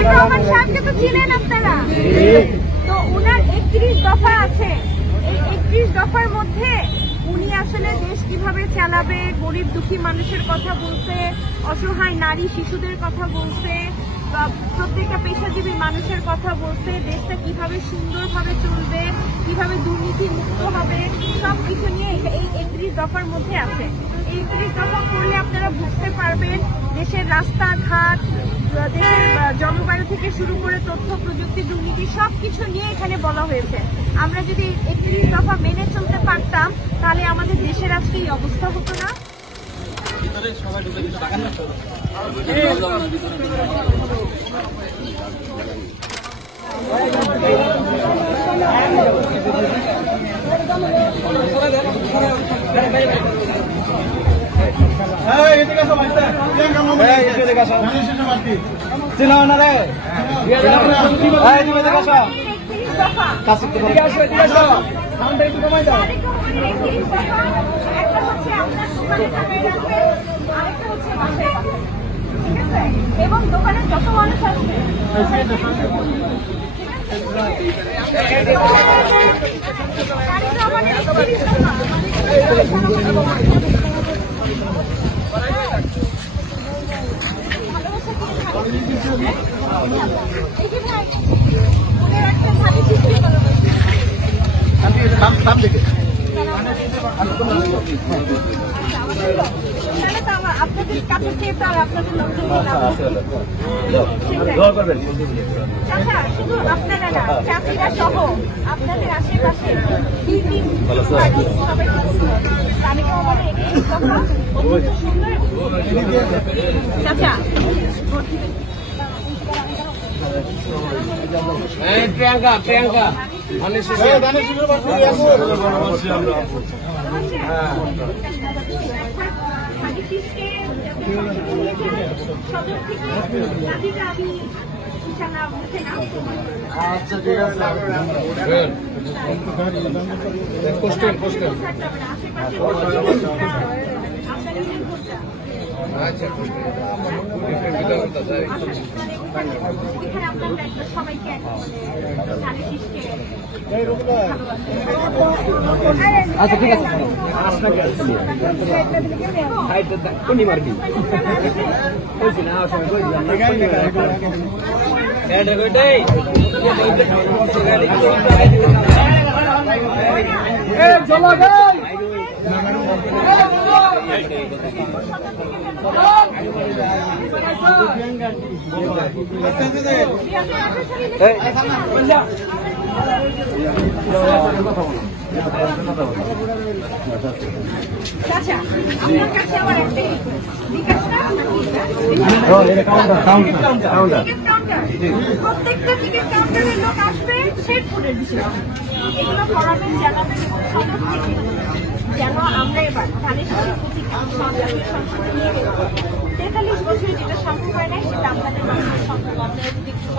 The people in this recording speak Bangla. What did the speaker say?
তারেক রহমান সাহেবকে তো চিনেন আপনারা, তো ওনার 31 দফা আছে। এই 31 দফার মধ্যে উনি আসলে দেশ কিভাবে চালাবে, গরিব দুঃখী মানুষের কথা বলছে, অসহায় নারী শিশুদের কথা বলছে, প্রত্যেকটা পেশাজীবী মানুষের কথা বলছে, দেশটা কিভাবে সুন্দরভাবে চলবে, কিভাবে দুর্নীতি মুক্ত হবে, সবকিছু নিয়ে এই 31 দফার মধ্যে আছে। এই 31 দফা পড়লে আপনারা বুঝতে পারবেন দেশের রাস্তাঘাট, দেশের জলবায়ু থেকে শুরু করে তথ্য প্রযুক্তি, দুর্নীতি সবকিছু নিয়ে এখানে বলা হয়েছে। আমরা যদি 31 দফা মেনে চলতে পারতাম তাহলে আমাদের দেশের আজকে এই অবস্থা হতো না। এবং দোকানে যত মানুষ আসবে আপনাদের কাছে চেয়ে তো আর আপনাদের লোকজন শুধু আপনারা না, চাকরিরা সহ আপনাদের আশেপাশে প্রিয়াঙ্কা প্রিয়াঙ্কা আচ্ছা ঠিক আছে কোশ্চেন কোশ্চেন আচ্ছা সবাইকে আচ্ছা ঠিক আছে কোনি মারবি কইছি না সবাই কই দিলাম এটা কইটাই এ চলো গাই আচ্ছা আপনার কাছে আমার একটা প্রত্যেকটা টিকিট কাউন্টারের লোক আসবে শেরপুরের বিষয়ে এগুলো পড়াবেন, জানাবেন এবং সদর থেকে যেন আমরা এবার ধানের শীষের প্রতি সংসদে নিয়ে গেল 43 বছরে যেটা সম্ভব হয় না সেটা আপনাদের মাধ্যমে সম্ভব। আপনারা যদি একটু